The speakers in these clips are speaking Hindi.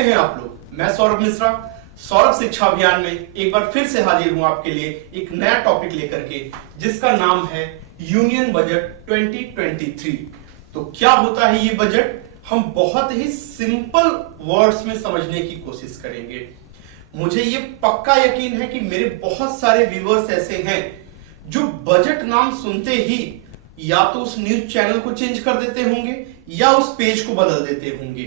कैसे हैं आप लोग? मैं सौरभ मिश्रा, सौरभ शिक्षा अभियान में एक बार फिर से हाजिर हूं आपके लिए एक नया टॉपिक लेकर के, जिसका नाम है यूनियन बजट 2023। तो क्या होता है ये बजट, हम बहुत ही सिंपल वर्ड्स में समझने की कोशिश करेंगे। मुझे ये पक्का यकीन है कि मेरे बहुत सारे व्यूअर्स ऐसे हैं जो बजट नाम सुनते ही या तो उस न्यूज चैनल को चेंज कर देते होंगे या उस पेज को बदल देते होंगे।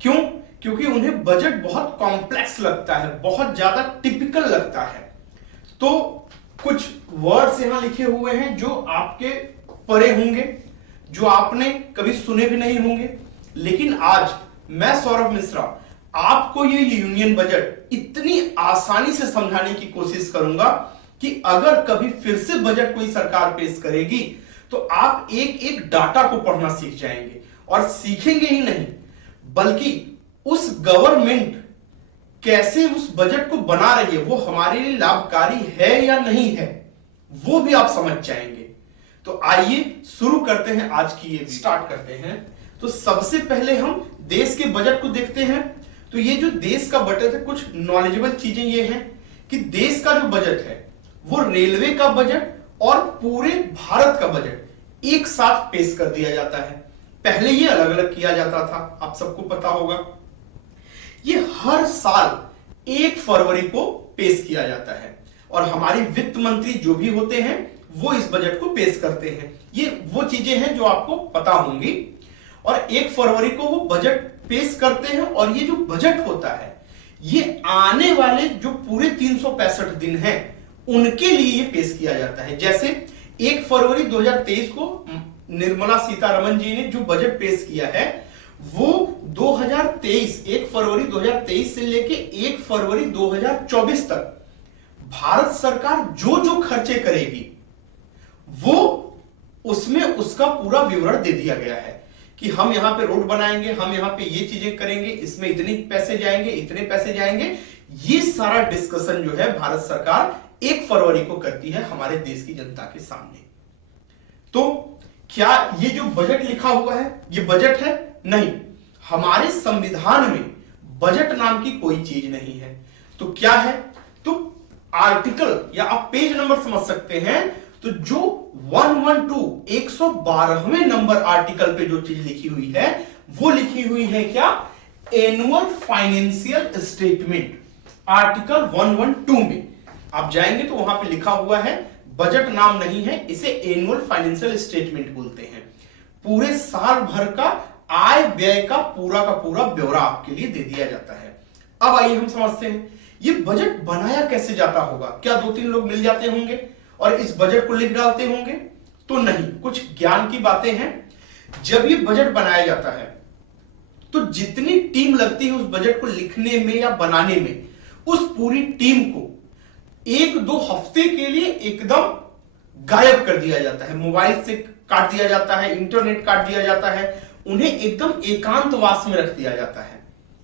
क्यों? क्योंकि उन्हें बजट बहुत कॉम्प्लेक्स लगता है, बहुत ज्यादा टिपिकल लगता है। तो कुछ वर्ड्स यहां लिखे हुए हैं जो आपके परे होंगे, जो आपने कभी सुने भी नहीं होंगे, लेकिन आज मैं सौरभ मिश्रा आपको ये यूनियन बजट इतनी आसानी से समझाने की कोशिश करूंगा कि अगर कभी फिर से बजट कोई सरकार पेश करेगी तो आप एक एक डाटा को पढ़ना सीख जाएंगे, और सीखेंगे ही नहीं बल्कि उस गवर्नमेंट कैसे उस बजट को बना रही है, वो हमारे लिए लाभकारी है या नहीं है, वो भी आप समझ जाएंगे। तो आइए शुरू करते हैं आज की ये स्टार्ट करते हैं। तो सबसे पहले हम देश के बजट को देखते हैं। तो ये जो देश का बजट है, कुछ नॉलेजेबल चीजें ये हैं कि देश का जो बजट है वो रेलवे का बजट और पूरे भारत का बजट एक साथ पेश कर दिया जाता है। पहले ये अलग अलग किया जाता था, आप सबको पता होगा। ये हर साल 1 फरवरी को पेश किया जाता है और हमारी वित्त मंत्री जो भी होते हैं वो इस बजट को पेश करते हैं। ये वो चीजें हैं जो आपको पता होंगी। और 1 फरवरी को वो बजट पेश करते हैं और ये जो बजट होता है ये आने वाले जो पूरे 365 दिन हैं उनके लिए ये पेश किया जाता है। जैसे 1 फरवरी 2023 को निर्मला सीतारमण जी ने जो बजट पेश किया है वो 2023 1 फरवरी 2023 से लेके 1 फरवरी 2024 तक भारत सरकार जो जो खर्चे करेगी वो उसमें उसका पूरा विवरण दे दिया गया है कि हम यहां पे रोड बनाएंगे, हम यहां पे ये चीजें करेंगे, इसमें इतने पैसे जाएंगे, इतने पैसे जाएंगे। ये सारा डिस्कशन जो है भारत सरकार 1 फरवरी को करती है हमारे देश की जनता के सामने। तो क्या ये जो बजट लिखा हुआ है ये बजट है? नहीं, हमारे संविधान में बजट नाम की कोई चीज नहीं है। तो क्या है? तो आर्टिकल या आप पेज नंबर समझ सकते हैं। तो जो 112वें नंबर आर्टिकल पे जो चीज लिखी हुई है वो लिखी हुई है क्या? Annual financial statement. आर्टिकल 112 में आप जाएंगे तो वहां पे लिखा हुआ है, बजट नाम नहीं है, इसे एनुअल फाइनेंशियल स्टेटमेंट बोलते हैं। पूरे साल भर का आय व्यय का पूरा ब्यौरा आपके लिए दे दिया जाता है। अब आइए हम समझते हैं ये बजट बनाया कैसे जाता होगा। क्या 2-3 लोग मिल जाते होंगे और इस बजट को लिख डालते होंगे? तो नहीं, कुछ ज्ञान की बातें हैं। जब ये बजट बनाया जाता है तो जितनी टीम लगती है उस बजट को लिखने में या बनाने में, उस पूरी टीम को 1-2 हफ्ते के लिए एकदम गायब कर दिया जाता है। मोबाइल से काट दिया जाता है, इंटरनेट काट दिया जाता है, उन्हें एकदम एकांतवास में रख दिया जाता है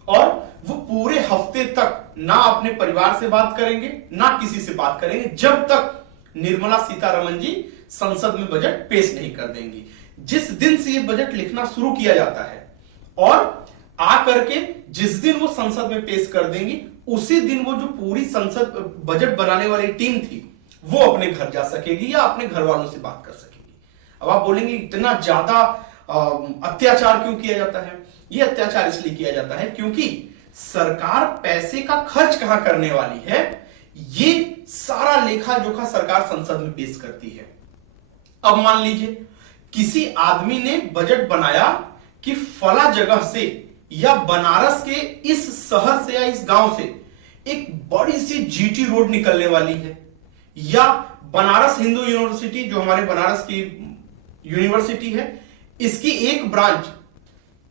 और वो पूरे हफ्ते तक ना अपने परिवार से बात करेंगे ना किसी से बात करेंगे जब तक निर्मला सीतारमण जी संसद में बजट पेश नहीं कर देंगी। जिस दिन से ये बजट लिखना शुरू किया जाता है और आकर के जिस दिन वो संसद में पेश कर देंगी उसी दिन वो जो पूरी संसद बजट बनाने वाली टीम थी वो अपने घर जा सकेगी या अपने घर वालों से बात कर सकेगी। अब आप बोलेंगे इतना ज्यादा अत्याचार क्यों किया जाता है? ये अत्याचार इसलिए किया जाता है क्योंकि सरकार पैसे का खर्च कहां करने वाली है ये सारा लेखा जोखा सरकार संसद में पेश करती है। अब मान लीजिए किसी आदमी ने बजट बनाया कि फला जगह से या बनारस के इस शहर से या इस गांव से एक बड़ी सी जीटी रोड निकलने वाली है, या बनारस हिंदू यूनिवर्सिटी जो हमारे बनारस की यूनिवर्सिटी है इसकी एक ब्रांच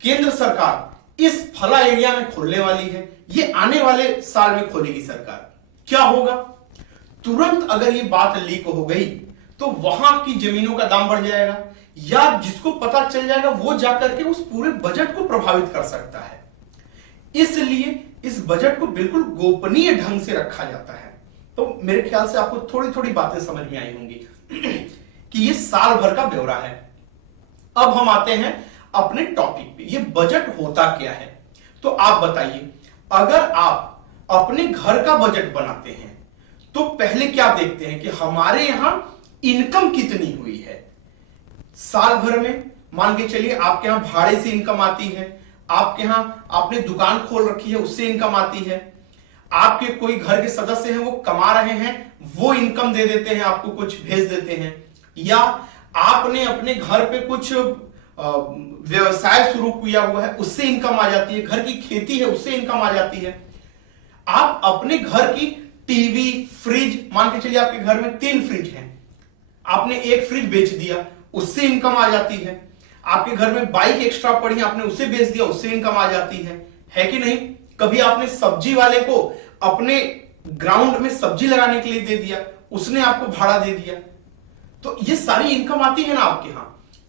केंद्र सरकार इस फला एरिया में खोलने वाली है, ये आने वाले साल में खोलेगी सरकार। क्या होगा? तुरंत अगर ये बात लीक हो गई तो वहां की जमीनों का दाम बढ़ जाएगा, या जिसको पता चल जाएगा वो जाकर के उस पूरे बजट को प्रभावित कर सकता है। इसलिए इस बजट को बिल्कुल गोपनीय ढंग से रखा जाता है। तो मेरे ख्याल से आपको थोड़ी थोड़ी बातें समझ में आई होंगी कि ये साल भर का ब्यौरा है। अब हम आते हैं अपने टॉपिक पे, ये बजट होता क्या है। तो आप बताइए, अगर आप अपने घर का बजट बनाते हैं तो पहले क्या देखते हैं कि हमारे यहां इनकम कितनी हुई है साल भर में। मान के चलिए आपके यहां भाड़े से इनकम आती है, आपके यहां आपने दुकान खोल रखी है उससे इनकम आती है, आपके कोई घर के सदस्य हैं वो कमा रहे हैं वो इनकम दे देते हैं, आपको कुछ भेज देते हैं, या आपने अपने घर पे कुछ व्यवसाय शुरू किया हुआ है उससे इनकम आ जाती है, घर की खेती है उससे इनकम आ जाती है। आप अपने घर की टीवी, फ्रिज, मान के चलिए आपके घर में 3 फ्रिज हैं, आपने एक फ्रिज बेच दिया उससे इनकम आ जाती है। आपके घर में बाइक एक्स्ट्रा पड़ी है, आपने उसे बेच दिया उससे इनकम आ जाती है कि नहीं। कभी आपने सब्जी वाले को अपने ग्राउंड में सब्जी लगाने के लिए दे दिया, उसने आपको भाड़ा दे दिया, तो ये सारी इनकम आती है ना आपके यहां।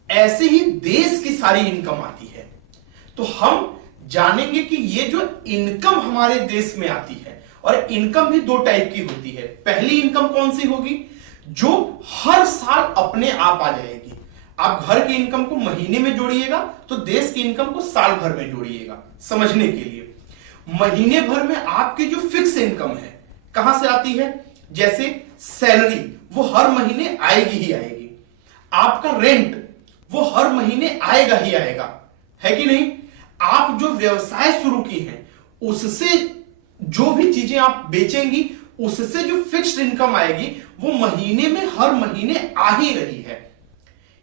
ऐसे ही देश की सारी इनकम आती है। तो हम जानेंगे कि ये जो इनकम हमारे देश में आती है, और इनकम भी 2 टाइप की होती है। पहली इनकम कौन सी होगी, जो हर साल अपने आप आ जाएगी। आप घर की इनकम को महीने में जोड़िएगा तो देश की इनकम को साल भर में जोड़िएगा। समझने के लिए, महीने भर में आपकी जो फिक्स इनकम है कहां से आती है, जैसे सैलरी वो हर महीने आएगी ही आएगी, आपका रेंट वो हर महीने आएगा ही आएगा, है कि नहीं। आप जो व्यवसाय शुरू की हैं उससे जो भी चीजें आप बेचेंगी उससे जो फिक्स्ड इनकम आएगी वो महीने में हर महीने आ ही रही है।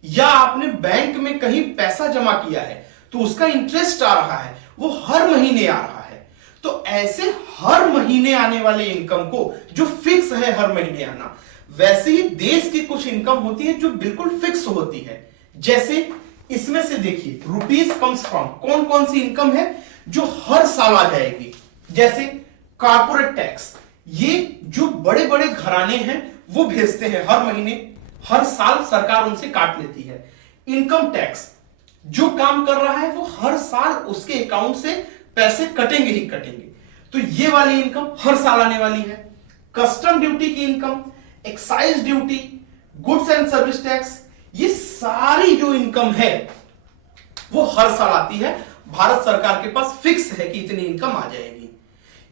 या आपने बैंक में कहीं पैसा जमा किया है तो उसका इंटरेस्ट आ रहा है, वो हर महीने आ रहा है। तो ऐसे हर महीने आने वाले इनकम को जो फिक्स है हर महीने आना, वैसे ही देश की कुछ इनकम होती है जो बिल्कुल फिक्स होती है। जैसे इसमें से देखिए, रुपीज कम्स फ्रॉम, कौन कौन सी इनकम है जो हर साल आ जाएगी। जैसे कॉर्पोरेट टैक्स, ये जो बड़े बड़े घराने हैं वो भेजते हैं हर महीने, हर साल सरकार उनसे काट लेती है। इनकम टैक्स, जो काम कर रहा है वो हर साल उसके अकाउंट से पैसे कटेंगे ही कटेंगे, तो ये वाली इनकम हर साल आने वाली है। कस्टम ड्यूटी की income, excise duty, goods and service tax, ये सारी जो इनकम है वो हर साल आती है। भारत सरकार के पास फिक्स है कि इतनी इनकम आ जाएगी।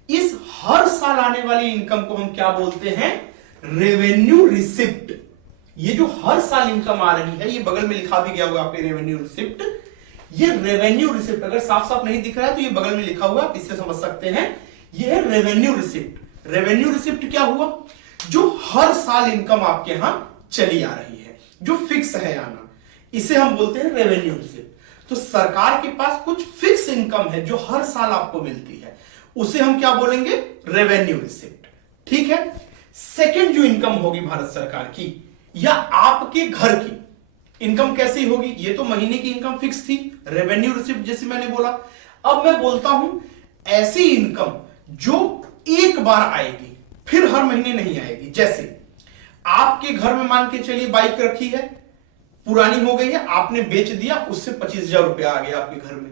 इस हर साल आने वाली इनकम को हम क्या बोलते हैं, रेवेन्यू रिसिप्ट। ये जो हर साल इनकम आ रही है, ये बगल में लिखा भी गया हुआ आपके रेवेन्यू रिसिप्ट। ये रेवेन्यू रिसिप्ट अगर साफ साफ नहीं दिख रहा है तो ये बगल में लिखा हुआ, आप इससे समझ सकते हैं। ये है रेवेन्यू रिसिप्ट। रेवेन्यू रिसिप्ट क्या हुआ, जो हर साल इनकम आपके यहां चली आ रही है, जो फिक्स है आना, इसे हम बोलते हैं रेवेन्यू रिसिप्ट। तो सरकार के पास कुछ फिक्स इनकम है जो हर साल आपको मिलती है, उसे हम क्या बोलेंगे, रेवेन्यू रिसिप्ट। ठीक है। सेकंड जो इनकम होगी भारत सरकार की या आपके घर की इनकम कैसी होगी, ये तो महीने की इनकम फिक्स थी, रेवेन्यू रिसिप्ट जैसे मैंने बोला। अब मैं बोलता हूं ऐसी इनकम जो एक बार आएगी फिर हर महीने नहीं आएगी। जैसे आपके घर में मान के चलिए बाइक रखी है, पुरानी हो गई है, आपने बेच दिया, उससे 25,000 रुपया आ गया आपके घर में।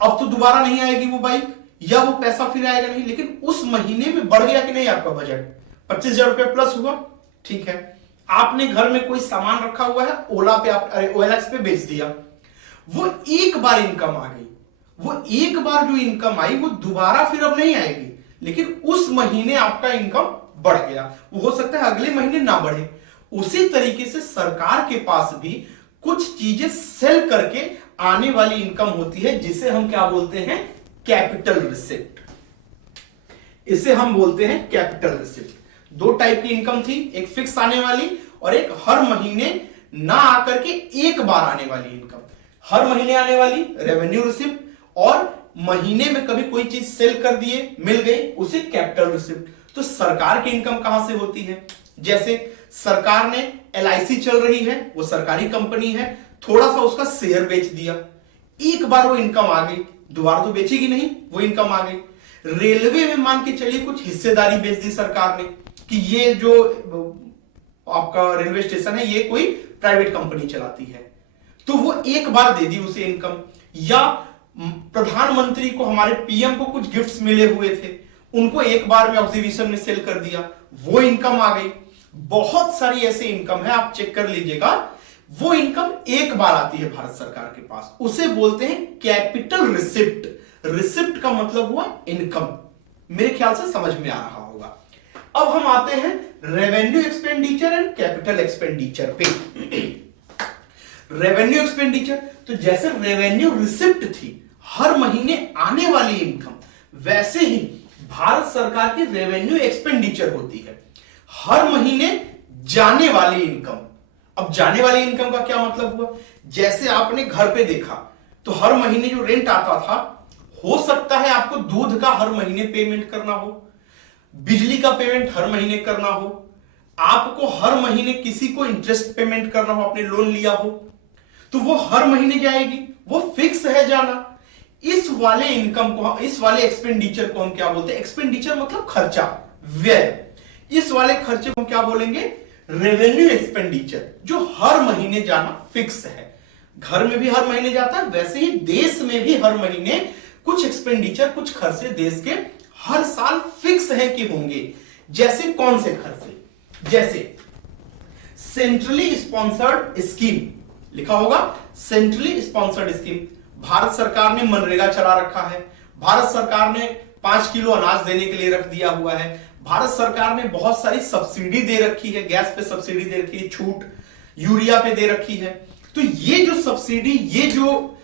अब तो दोबारा नहीं आएगी वो बाइक, या वो पैसा फिर आएगा नहीं, लेकिन उस महीने में बढ़ गया कि नहीं आपका बजट, 25,000 रुपया प्लस हुआ। ठीक है। आपने घर में कोई सामान रखा हुआ है, ओला पे आप OLX पे बेच दिया, वो एक बार इनकम आ गई, वो एक बार जो इनकम आई वो दोबारा फिर अब नहीं आएगी, लेकिन उस महीने आपका इनकम बढ़ गया, वो हो सकता है अगले महीने ना बढ़े। उसी तरीके से सरकार के पास भी कुछ चीजें सेल करके आने वाली इनकम होती है, जिसे हम क्या बोलते हैं, कैपिटल रिसिप्ट। इसे हम बोलते हैं कैपिटल रिसिप्ट। 2 टाइप की इनकम थी, एक फिक्स आने वाली और एक हर महीने ना आकर के एक बार आने वाली इनकम। हर महीने आने वाली रेवेन्यू रिसिप्ट, और महीने में कभी कोई चीज सेल कर दिए, मिल गई, उसे कैपिटल रिसिप्ट। तो सरकार की इनकम कहां से होती है, जैसे सरकार ने LIC चल रही है, वो सरकारी कंपनी है, थोड़ा सा उसका शेयर बेच दिया, एक बार वो इनकम आ गई, दोबारा तो बेचेगी नहीं, वो इनकम आ गई। रेलवे में मान के चलिए कुछ हिस्सेदारी बेच दी सरकार ने कि ये जो आपका रेलवे स्टेशन है ये कोई प्राइवेट कंपनी चलाती है, तो वो एक बार दे दी उसे इनकम। या प्रधानमंत्री को, हमारे PM को कुछ गिफ्ट्स मिले हुए थे, उनको एक बार में एग्जीबिशन में सेल कर दिया, वो इनकम आ गई। बहुत सारी ऐसे इनकम है, आप चेक कर लीजिएगा, वो इनकम एक बार आती है भारत सरकार के पास, उसे बोलते हैं कैपिटल रिसिप्ट। रिसिप्ट का मतलब हुआ इनकम। मेरे ख्याल से समझ में आ रहा होगा। अब हम आते हैं revenue expenditure and capital expenditure पे। रेवेन्यू एक्सपेंडिचर, तो जैसे रेवेन्यू रिसिप्ट थी, हर महीने आने वाली इनकम, वैसे ही भारत सरकार की रेवेन्यू एक्सपेंडिचर होती है, हर महीने जाने वाली इनकम। अब जाने वाली इनकम का क्या मतलब हुआ? जैसे आपने घर पे देखा तो हर महीने जो रेंट आता था, हो सकता है आपको दूध का हर महीने पेमेंट करना हो, बिजली का पेमेंट हर महीने करना हो, आपको हर महीने किसी को इंटरेस्ट पेमेंट करना हो, आपने लोन लिया हो, तो वो हर महीने जाएगी, वो फिक्स है जाना। इस वाले इनकम को, इस वाले एक्सपेंडिचर को हम क्या बोलते हैं? एक्सपेंडिचर मतलब खर्चा, व्यय। इस वाले खर्चे को हम क्या बोलेंगे? रेवेन्यू एक्सपेंडिचर, जो हर महीने जाना फिक्स है। घर में भी हर महीने जाता है, वैसे ही देश में भी हर महीने कुछ एक्सपेंडिचर, कुछ खर्चे देश के हर साल फिक्स है कि होंगे। जैसे कौन से खर्चे? जैसे सेंट्रली स्पॉन्सर्ड स्कीम, लिखा होगा सेंट्रली स्पॉन्सर्ड स्कीम। भारत सरकार ने मनरेगा चला रखा है, भारत सरकार ने 5 किलो अनाज देने के लिए रख दिया हुआ है, भारत सरकार ने बहुत सारी सब्सिडी दे रखी है, गैस पे सब्सिडी दे रखी है, छूट यूरिया पे दे रखी है। तो ये जो सब्सिडी, ये जो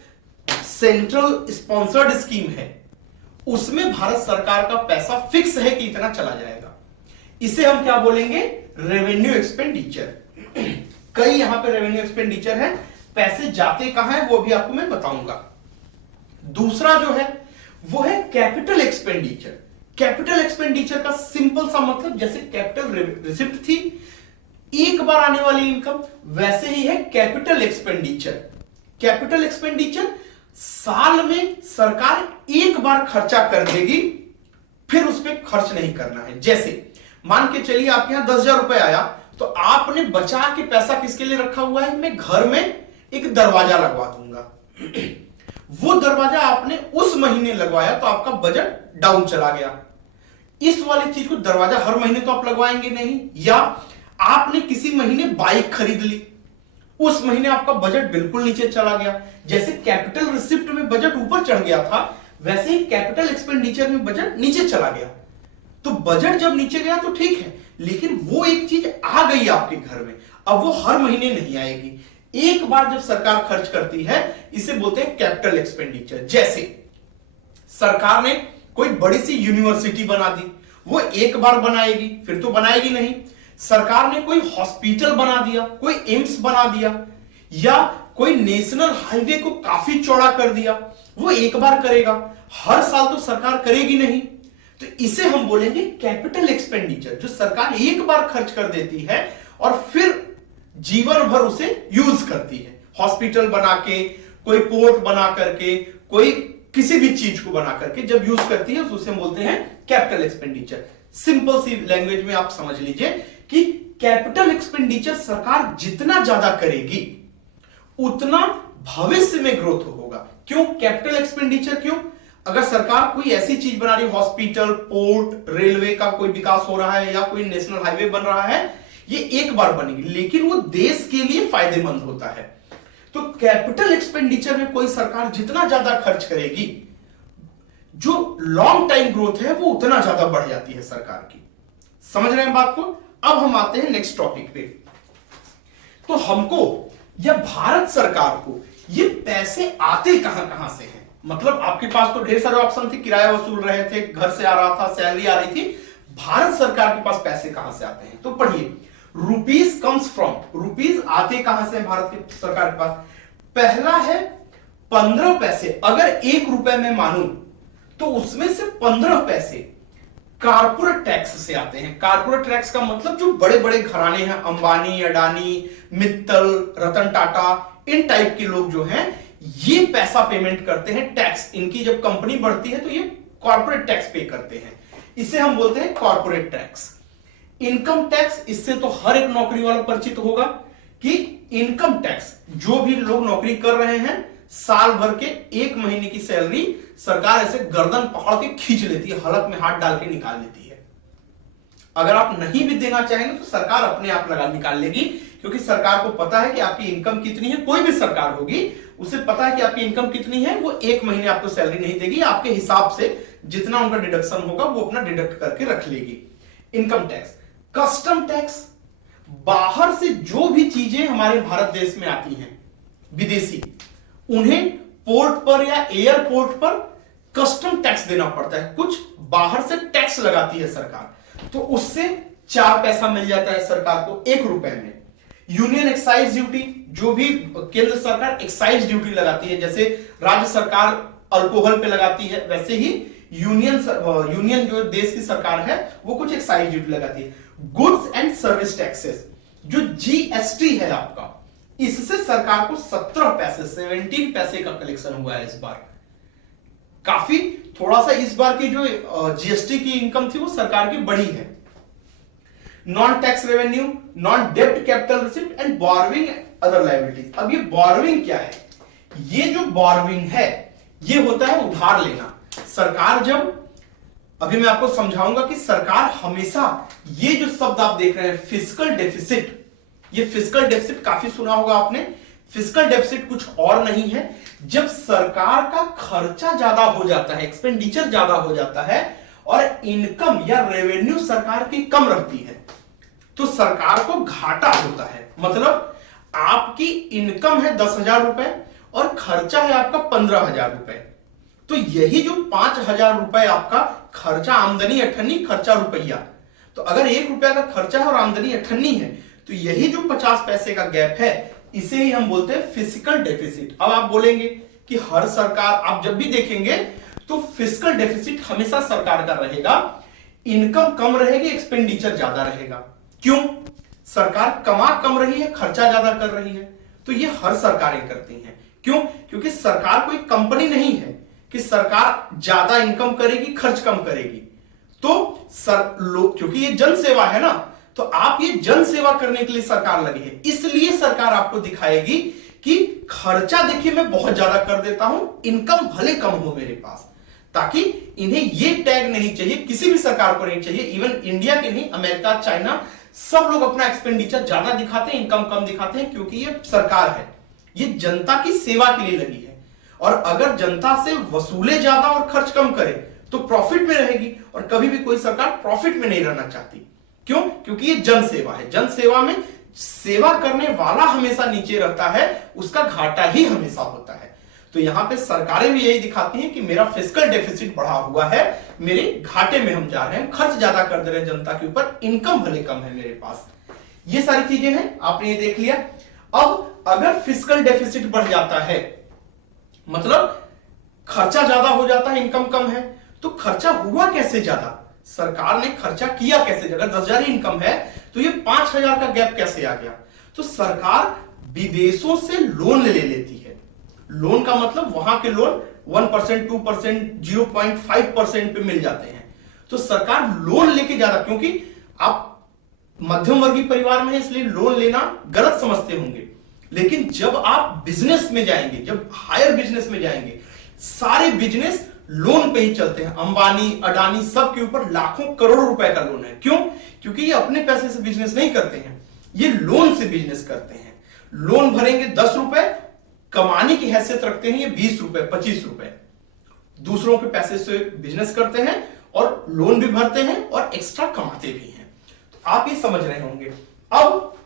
सेंट्रल स्पॉन्सर्ड स्कीम है, उसमें भारत सरकार का पैसा फिक्स है कि इतना चला जाएगा। इसे हम क्या बोलेंगे? Revenue expenditure. कई यहां पे रेवेन्यू एक्सपेंडिचर है, पैसे जाते कहां है वो भी आपको मैं बताऊंगा। दूसरा जो है वो है कैपिटल एक्सपेंडिचर। कैपिटल एक्सपेंडिचर का सिंपल सा मतलब, जैसे कैपिटल रिसिप्ट थी, एक बार आने वाली इनकम, वैसे ही है कैपिटल एक्सपेंडिचर। कैपिटल एक्सपेंडिचर साल में सरकार एक बार खर्चा कर देगी, फिर उस पर खर्च नहीं करना है। जैसे मान के चलिए आपके यहां 10,000 रुपए आया, तो आपने बचा के पैसा किसके लिए रखा हुआ है? मैं घर में एक दरवाजा लगवा दूंगा। वो दरवाजा आपने उस महीने लगवाया तो आपका बजट डाउन चला गया। इस वाली चीज को, दरवाजा हर महीने तो आप लगवाएंगे नहीं। या आपने किसी महीने बाइक खरीद ली, उस महीने आपका बजट बिल्कुल नीचे चला गया। जैसे कैपिटल रिसिप्ट में बजट ऊपर चढ़ गया था, वैसे ही कैपिटल एक्सपेंडिचर में बजट नीचे चला गया। तो बजट जब नीचे गया तो ठीक है, लेकिन वो एक चीज आ गई आपके घर में, अब वो हर महीने नहीं आएगी। एक बार जब सरकार खर्च करती है, इसे बोलते हैं कैपिटल एक्सपेंडिचर। जैसे सरकार ने कोई बड़ी सी यूनिवर्सिटी बना दी, वो एक बार बनाएगी, फिर तो बनाएगी नहीं। सरकार ने कोई हॉस्पिटल बना दिया, कोई एम्स बना दिया, या कोई नेशनल हाईवे को काफी चौड़ा कर दिया, वो एक बार करेगा, हर साल तो सरकार करेगी नहीं। तो इसे हम बोलेंगे कैपिटल एक्सपेंडिचर, जो सरकार एक बार खर्च कर देती है और फिर जीवन भर उसे यूज करती है। हॉस्पिटल बना के, कोई पोर्ट बना करके, कोई किसी भी चीज को बना करके जब यूज करती है, उसे हम बोलते हैं कैपिटल एक्सपेंडिचर। सिंपल सी लैंग्वेज में आप समझ लीजिए कि कैपिटल एक्सपेंडिचर सरकार जितना ज्यादा करेगी, उतना भविष्य में ग्रोथ होगा। क्यों कैपिटल एक्सपेंडिचर? क्यों? अगर सरकार कोई ऐसी चीज बना रही, हॉस्पिटल, पोर्ट, रेलवे का कोई विकास हो रहा है, या कोई नेशनल हाईवे बन रहा है, ये एक बार बनेगी, लेकिन वो देश के लिए फायदेमंद होता है। तो कैपिटल एक्सपेंडिचर में कोई सरकार जितना ज्यादा खर्च करेगी, जो लॉन्ग टाइम ग्रोथ है वो उतना ज्यादा बढ़ जाती है सरकार की। समझ रहे हैं बात को? अब हम आते हैं नेक्स्ट टॉपिक पे। तो हमको या भारत सरकार को ये पैसे आते कहां कहां से हैं? मतलब आपके पास तो ढेर सारे ऑप्शन थे, किराया वसूल रहे थे, घर से आ रहा था, सैलरी आ रही थी। भारत सरकार के पास पैसे कहां से आते हैं? तो पढ़िए, रुपीज कम्स फ्रॉम, रुपीज आते कहां से भारत की सरकार के पास? पहला है 15 पैसे। अगर 1 रुपए में मानूं तो उसमें से 15 पैसे कारपोरेट टैक्स से आते हैं। कारपोरेट टैक्स का मतलब जो बड़े बड़े घराने हैं, अंबानी, अडानी, मित्तल, रतन टाटा, इन टाइप के लोग जो हैं, ये पैसा पेमेंट करते हैं टैक्स। इनकी जब कंपनी बढ़ती है तो ये कॉर्पोरेट टैक्स पे करते हैं, इसे हम बोलते हैं कॉर्पोरेट टैक्स। इनकम टैक्स, इससे तो हर एक नौकरी वाला परिचित होगा कि इनकम टैक्स, जो भी लोग नौकरी कर रहे हैं, साल भर के 1 महीने की सैलरी सरकार ऐसे गर्दन पकड़ के खींच लेती है, हलक में हाथ डाल के निकाल लेती है। अगर आप नहीं भी देना चाहेंगे तो सरकार अपने आप लगा निकाल लेगी, क्योंकि सरकार को पता है कि आपकी इनकम कितनी है। कोई भी सरकार होगी, उसे पता है कि आपकी इनकम कितनी है, वो एक महीने आपको सैलरी नहीं देगी, आपके हिसाब से जितना उनका डिडक्शन होगा वो अपना डिडक्ट करके रख लेगी। Income tax. कस्टम टैक्स, बाहर से जो भी चीजें हमारे भारत देश में आती हैं विदेशी, उन्हें पोर्ट पर या एयरपोर्ट पर कस्टम टैक्स देना पड़ता है। कुछ बाहर से टैक्स लगाती है सरकार, तो उससे 4 पैसा मिल जाता है सरकार को 1 रुपए में। यूनियन एक्साइज ड्यूटी, जो भी केंद्र सरकार एक्साइज ड्यूटी लगाती है, जैसे राज्य सरकार अल्कोहल पे लगाती है, वैसे ही यूनियन जो देश की सरकार है वो कुछ एक्साइज ड्यूटी लगाती है। गुड्स एंड सर्विस टैक्सेस, जो जीएसटी है आपका, इससे सरकार को 17 पैसे का कलेक्शन हुआ है इस बार। काफी थोड़ा सा इस बार की जो जीएसटी की इनकम थी वो सरकार की बढ़ी है। नॉन टैक्स रेवेन्यू, नॉन डेब्ट capital receipt and borrowing other liabilities. अब ये बोरोइंग क्या है? ये जो बोरोइंग है ये होता है उधार लेना। सरकार जब, अभी मैं आपको समझाऊंगा कि सरकार हमेशा, ये जो शब्द आप देख रहे हैं फिस्कल डेफिसिट, ये फिस्कल डेफिसिट काफी सुना होगा आपने। फिस्कल डेफिसिट कुछ और नहीं है, जब सरकार का खर्चा ज्यादा हो जाता है, एक्सपेंडिचर ज्यादा हो जाता है और इनकम या रेवेन्यू सरकार की कम रहती है, तो सरकार को घाटा होता है। मतलब आपकी इनकम है 10,000 रुपए और खर्चा है आपका 15,000 रुपए, तो यही जो 5,000 रुपए आपका खर्चा, आमदनी अठन्नी, खर्चा रुपया, तो अगर 1 रुपया का खर्चा है और आमदनी अठन्नी है, तो यही जो 50 पैसे का गैप है, इसे ही हम बोलते हैं फिस्कल डेफिसिट। अब आप बोलेंगे कि हर सरकार, आप जब भी देखेंगे तो फिस्कल डेफिसिट हमेशा सरकार का रहेगा, इनकम कम रहेगी, एक्सपेंडिचर ज्यादा रहेगा। क्यों? सरकार कमा कम रही है, खर्चा ज्यादा कर रही है, तो ये हर सरकारें करती हैं। क्यों? क्योंकि सरकार कोई कंपनी नहीं है कि सरकार ज्यादा इनकम करेगी, खर्च कम करेगी। तो क्योंकि ये जन सेवा है ना, तो आप ये जन सेवा करने के लिए सरकार लगी है, इसलिए सरकार आपको दिखाएगी कि खर्चा देखिए मैं बहुत ज्यादा कर देता हूं, इनकम भले कम हो मेरे पास, ताकि इन्हें ये टैग नहीं चाहिए, किसी भी सरकार को नहीं चाहिए, इवन इंडिया के नहीं, अमेरिका, चाइना, सब लोग अपना एक्सपेंडिचर ज्यादा दिखाते हैं, इनकम कम दिखाते हैं, क्योंकि ये सरकार है, ये जनता की सेवा के लिए लगी है। और अगर जनता से वसूले ज्यादा और खर्च कम करे तो प्रॉफिट में रहेगी, और कभी भी कोई सरकार प्रॉफिट में नहीं रहना चाहती। क्यों? क्योंकि ये जन सेवा है। जन सेवा में सेवा करने वाला हमेशा नीचे रहता है, उसका घाटा ही हमेशा होता है। तो यहां पे सरकारें भी यही दिखाती हैं कि मेरा फिस्कल डेफिसिट बढ़ा हुआ है, मेरे घाटे में हम जा रहे हैं, खर्च ज्यादा कर दे रहे हैं जनता के ऊपर, इनकम भले कम है मेरे पास। ये सारी चीजें हैं, आपने ये देख लिया। अब अगर फिस्कल डेफिसिट बढ़ जाता है, मतलब खर्चा ज्यादा हो जाता है, इनकम कम है, तो खर्चा हुआ कैसे ज्यादा? सरकार ने खर्चा किया कैसे? अगर 10,000 इंकम है तो ये 5,000 का गैप कैसे आ गया? तो सरकार विदेशों से लोन ले लेती है। लोन का मतलब वहां के लोन 1%, 2%, 0.5% पे मिल जाते हैं। तो सरकार लोन लेके ज्यादा, क्योंकि आप मध्यम वर्गीय परिवार में है इसलिए लोन लेना गलत समझते होंगे, लेकिन जब आप बिजनेस में जाएंगे, जब हायर बिजनेस में जाएंगे, सारे बिजनेस लोन पे ही चलते हैं। अंबानी, अडानी, सब के ऊपर लाखों करोड़ों रुपए का लोन है। क्यों? क्योंकि ये अपने पैसे से बिजनेस नहीं करते हैं, ये लोन से बिजनेस करते हैं। लोन भरेंगे 10 रुपए, कमाने की हैसियत रखते हैं ये 20 रुपए, 25 रुपए, दूसरों के पैसे से बिजनेस करते हैं और लोन भी भरते हैं और एक्स्ट्रा कमाते भी हैं। तो आप ये समझ रहे होंगे। अब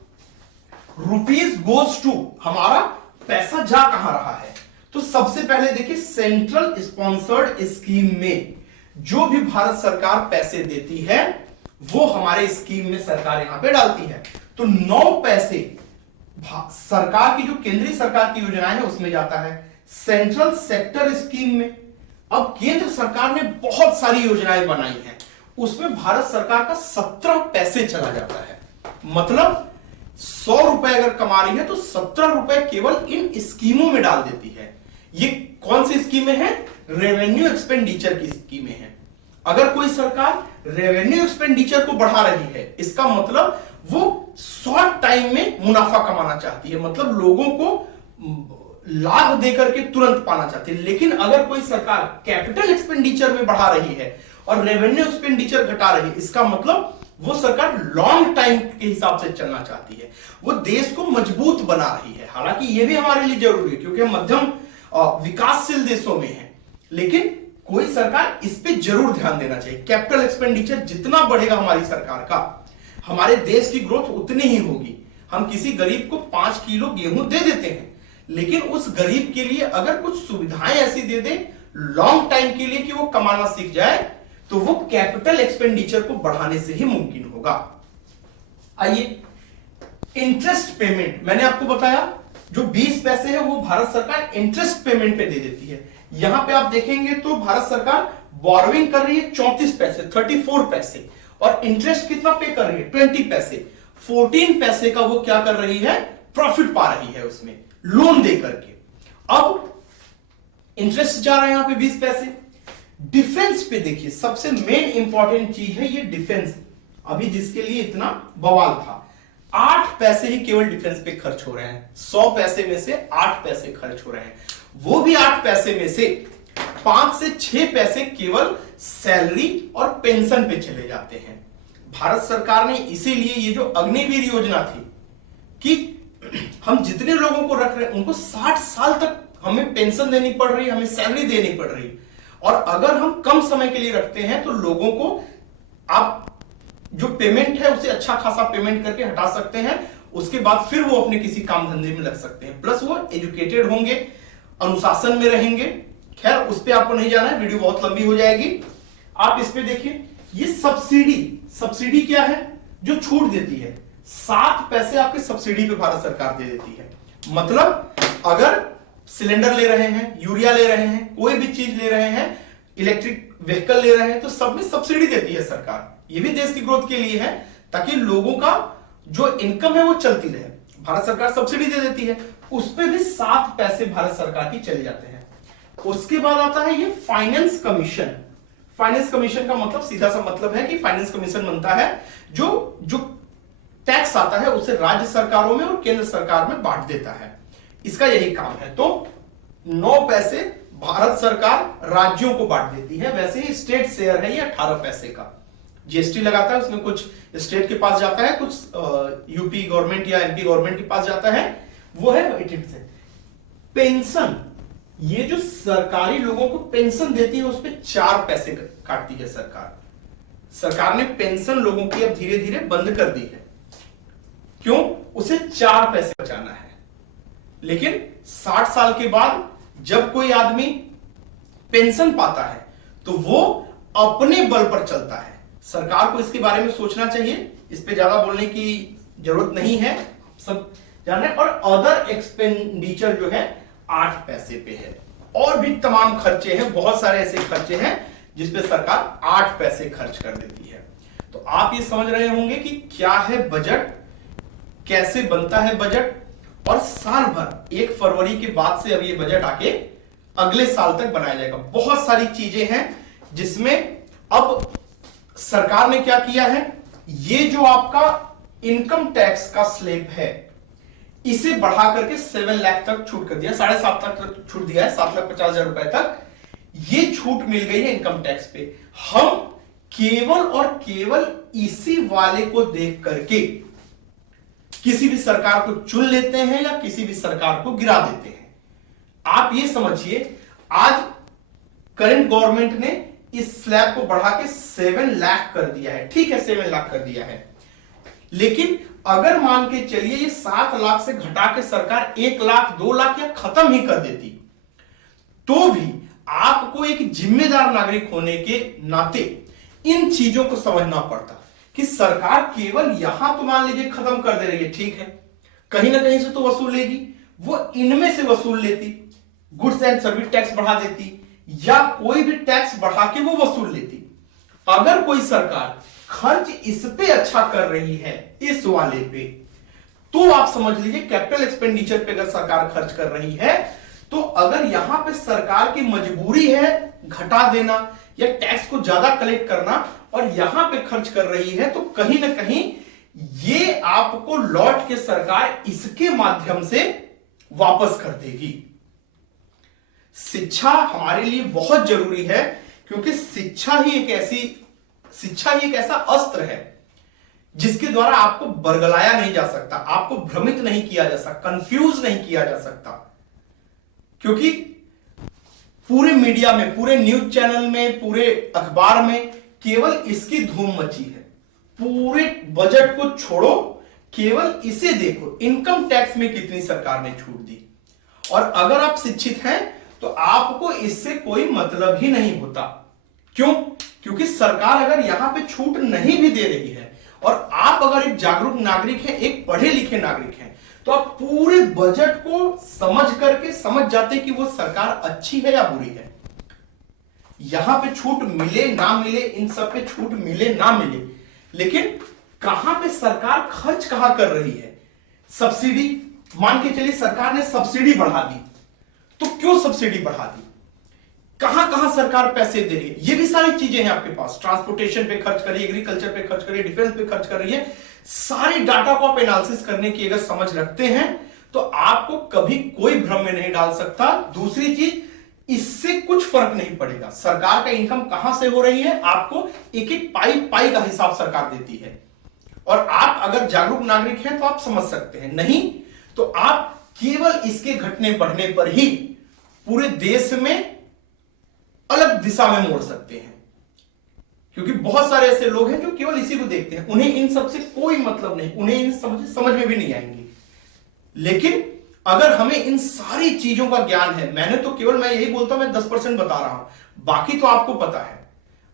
रुपीज गोज टू, हमारा पैसा जा कहां रहा है? तो सबसे पहले देखिए, सेंट्रल स्पॉन्सर्ड स्कीम में जो भी भारत सरकार पैसे देती है वो हमारे स्कीम में सरकार यहां पे डालती है। तो 9 पैसे सरकार की, जो केंद्रीय सरकार की योजनाएं है उसमें जाता है, सेंट्रल सेक्टर स्कीम में। अब केंद्र सरकार ने बहुत सारी योजनाएं बनाई हैं, उसमें भारत सरकार का 17 पैसे चला जाता है। मतलब 100 रुपए अगर कमा रही है तो 17 रुपए केवल इन स्कीमों में डाल देती है। ये कौन सी स्कीमें हैं? रेवेन्यू एक्सपेंडिचर की स्कीमें हैं। अगर कोई सरकार रेवेन्यू एक्सपेंडिचर को बढ़ा रही है, इसका मतलब वो शॉर्ट टाइम में मुनाफा कमाना चाहती है, मतलब लोगों को लाभ देकर के तुरंत पाना चाहती है। लेकिन अगर कोई सरकार कैपिटल एक्सपेंडिचर में बढ़ा रही है और रेवेन्यू एक्सपेंडिचर घटा रही है, इसका मतलब वो सरकार लॉन्ग टाइम के हिसाब से चलना चाहती है, वो देश को मजबूत बना रही है। हालांकि ये भी हमारे लिए जरूरी है क्योंकि हम मध्यम विकासशील देशों में हैं, लेकिन कोई सरकार इस पे जरूर ध्यान देना चाहिए। कैपिटल एक्सपेंडिचर जितना बढ़ेगा हमारी सरकार का, हमारे देश की ग्रोथ उतनी ही होगी। हम किसी गरीब को 5 किलो गेहूं दे देते हैं, लेकिन उस गरीब के लिए अगर कुछ सुविधाएं ऐसी दे दें लॉन्ग टाइम के लिए कि वो कमाना सीख जाए, तो वो कैपिटल एक्सपेंडिचर को बढ़ाने से ही मुमकिन होगा। आइए, इंटरेस्ट पेमेंट, मैंने आपको बताया जो 20 पैसे है वो भारत सरकार इंटरेस्ट पेमेंट पे दे देती है। यहां पे आप देखेंगे तो भारत सरकार बोरोइंग कर रही है 34 पैसे, 34 पैसे, और इंटरेस्ट कितना पे कर रही है 20 पैसे। 14 पैसे का वो क्या कर रही है, प्रॉफिट पा रही है उसमें लोन दे करके। अब इंटरेस्ट जा रहा है यहां पे 20 पैसे। डिफेंस पे देखिए, सबसे मेन इंपॉर्टेंट चीज है ये डिफेंस, अभी जिसके लिए इतना बवाल था। 8 पैसे ही केवल डिफेंस पे खर्च हो रहे हैं, 100 पैसे में से 8 पैसे खर्च हो रहे हैं। वो भी 8 पैसे में से 5 से 6 पैसे केवल सैलरी और पेंशन पे चले जाते हैं। भारत सरकार ने इसीलिए ये जो अग्निवीर योजना थी कि हम जितने लोगों को रख रहे हैं उनको 60 साल तक हमें पेंशन देनी पड़ रही है, हमें सैलरी देनी पड़ रही है, और अगर हम कम समय के लिए रखते हैं तो लोगों को आप जो पेमेंट है उसे अच्छा खासा पेमेंट करके हटा सकते हैं, उसके बाद फिर वो अपने किसी काम धंधे में लग सकते हैं, प्लस वो एजुकेटेड होंगे, अनुशासन में रहेंगे। खैर उस पर आपको नहीं जाना है, वीडियो बहुत लंबी हो जाएगी। आप इस पे देखिए, ये सब्सिडी क्या है, जो छूट देती है 7 पैसे आपके सब्सिडी पे भारत सरकार दे देती है। मतलब अगर सिलेंडर ले रहे हैं, यूरिया ले रहे हैं, कोई भी चीज ले रहे हैं, इलेक्ट्रिक व्हीकल ले रहे हैं, तो सब में सब्सिडी देती है सरकार। ये भी देश की ग्रोथ के लिए है, ताकि लोगों का जो इनकम है वो चलती रहे। भारत सरकार सब्सिडी दे देती है, उस पे भी 7 पैसे भारत सरकार की चले जाते हैं। उसके बाद आता है ये फाइनेंस कमीशन। फाइनेंस कमीशन का मतलब सीधा सा मतलब है कि फाइनेंस कमीशन बनता है जो टैक्स आता है उसे राज्य सरकारों में और केंद्र सरकार में बांट देता है, इसका यही काम है। तो 9 पैसे भारत सरकार राज्यों को बांट देती है। वैसे ही स्टेट शेयर है ये 18 पैसे का, जीएसटी लगाता है, उसमें कुछ स्टेट के पास जाता है, कुछ यूपी गवर्नमेंट या एमपी गवर्नमेंट के पास जाता है, वो है 18%। पेंशन, ये जो सरकारी लोगों को पेंशन देती है उस पर 4 पैसे काटती है सरकार। सरकार ने पेंशन लोगों की अब धीरे धीरे बंद कर दी है, क्यों, उसे 4 पैसे बचाना है। लेकिन 60 साल के बाद जब कोई आदमी पेंशन पाता है तो वो अपने बल पर चलता है। सरकार को इसके बारे में सोचना चाहिए, इस पे ज्यादा बोलने की जरूरत नहीं है, सब जाने। और अदर एक्सपेंडिचर जो है 8 पैसे पे है, और भी तमाम खर्चे हैं, बहुत सारे ऐसे खर्चे हैं जिसपे सरकार 8 पैसे खर्च कर देती है। तो आप ये समझ रहे होंगे कि क्या है बजट, कैसे बनता है बजट, और साल भर 1 फरवरी के बाद से अब ये बजट आके अगले साल तक बनाया जाएगा। बहुत सारी चीजें हैं जिसमें अब सरकार ने क्या किया है, ये जो आपका इनकम टैक्स का स्लैब है इसे बढ़ा करके 7 लाख तक छूट कर दिया, 7.5 लाख तक छूट दिया है, 7,50,000 रुपए तक ये छूट मिल गई है इनकम टैक्स पे। हम केवल और केवल इसी वाले को देख करके किसी भी सरकार को चुन लेते हैं या किसी भी सरकार को गिरा देते हैं। आप ये समझिए, आज करंट गवर्नमेंट ने इस स्लैब को बढ़ा के 7 लाख कर दिया है, ठीक है 7 लाख कर दिया है, लेकिन अगर मान के चलिए ये 7 लाख से घटा के सरकार 1 लाख 2 लाख या खत्म ही कर देती, तो भी आपको एक जिम्मेदार नागरिक होने के नाते इन चीजों को समझना पड़ता कि सरकार केवल यहां तो मान लीजिए खत्म कर दे रही है, ठीक है, कहीं ना कहीं से तो वसूल लेगी, वो इनमें से वसूल लेती, गुड्स एंड सर्विस टैक्स बढ़ा देती या कोई भी टैक्स बढ़ा के वो वसूल लेती। अगर कोई सरकार खर्च इस पे अच्छा कर रही है, इस वाले पे, तो आप समझ लीजिए कैपिटल एक्सपेंडिचर पे अगर सरकार खर्च कर रही है, तो अगर यहां पे सरकार की मजबूरी है घटा देना या टैक्स को ज्यादा कलेक्ट करना और यहां पे खर्च कर रही है, तो कहीं ना कहीं ये आपको लौट के सरकार इसके माध्यम से वापस कर देगी। शिक्षा हमारे लिए बहुत जरूरी है, क्योंकि शिक्षा ही एक ऐसा अस्त्र है जिसके द्वारा आपको बरगलाया नहीं जा सकता, आपको भ्रमित नहीं किया जा सकता, कंफ्यूज नहीं किया जा सकता। क्योंकि पूरे मीडिया में, पूरे न्यूज चैनल में, पूरे अखबार में केवल इसकी धूम मची है। पूरे बजट को छोड़ो, केवल इसे देखो, इनकम टैक्स में कितनी सरकार ने छूट दी। और अगर आप शिक्षित हैं तो आपको इससे कोई मतलब ही नहीं होता। क्यों? क्योंकि सरकार अगर यहां पे छूट नहीं भी दे रही है और आप अगर एक जागरूक नागरिक हैं, एक पढ़े लिखे नागरिक हैं, तो आप पूरे बजट को समझ करके समझ जाते कि वो सरकार अच्छी है या बुरी है। यहां पे छूट मिले ना मिले, इन सब पे छूट मिले ना मिले, लेकिन कहां पे सरकार खर्च कहां कर रही है। सब्सिडी, मान के चलिए सरकार ने सब्सिडी बढ़ा दी, तो क्यों सब्सिडी बढ़ा दी, कहां कहां सरकार पैसे दे रही है, ये भी सारी चीजें हैं आपके पास। ट्रांसपोर्टेशन पे खर्च कर रही है, एग्रीकल्चर पे खर्च कर रही है, डिफेंस पे खर्च कर रही है। सारी डाटा को आप एनालिसिस करने की अगर समझ रखते हैं तो आपको कभी कोई भ्रम में नहीं डाल सकता। दूसरी चीज, इससे कुछ फर्क नहीं पड़ेगा सरकार का इनकम कहां से हो रही है, आपको एक एक पाई पाई का हिसाब सरकार देती है। और आप अगर जागरूक नागरिक हैं तो आप समझ सकते हैं, नहीं तो आप केवल इसके घटने बढ़ने पर ही पूरे देश में अलग दिशा में मोड़ सकते हैं। क्योंकि बहुत सारे ऐसे लोग हैं जो केवल इसी को देखते हैं, उन्हें इन सब से कोई मतलब नहीं, उन्हें इन समझ में भी नहीं आएंगे। लेकिन अगर हमें इन सारी चीजों का ज्ञान है, मैं यही बोलता हूं, मैं 10% बता रहा हूं, बाकी तो आपको पता है।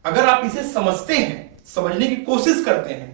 अगर आप इसे समझते हैं, समझने की कोशिश करते हैं,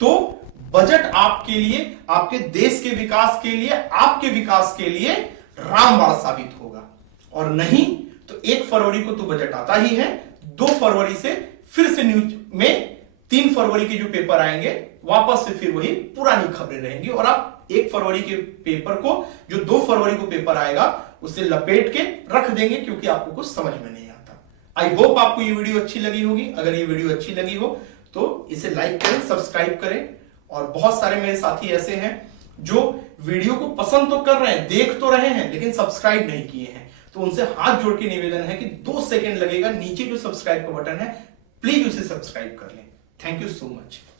तो बजट आपके लिए, आपके देश के विकास के लिए, आपके विकास के लिए रामबाण साबित होगा। और नहीं तो 1 फरवरी को तो बजट आता ही है, 2 फरवरी से फिर से न्यूज में 3 फरवरी के जो पेपर आएंगे वापस से फिर वही पुरानी खबरें रहेंगी। और आप 1 फरवरी के पेपर को, जो 2 फरवरी को पेपर आएगा, उसे लपेट के रख देंगे, क्योंकि आपको कुछ समझ में नहीं आता। आई होप आपको ये वीडियो अच्छी लगी होगी। अगर ये वीडियो अच्छी लगी हो तो इसे लाइक करें, सब्सक्राइब करें। और बहुत सारे मेरे साथी ऐसे हैं जो वीडियो को पसंद तो कर रहे हैं, देख तो रहे हैं, लेकिन सब्सक्राइब नहीं किए हैं। तो उनसे हाथ जोड़ के निवेदन है कि 2 सेकंड लगेगा, नीचे जो सब्सक्राइब का बटन है, प्लीज उसे सब्सक्राइब कर लें। Thank you so much.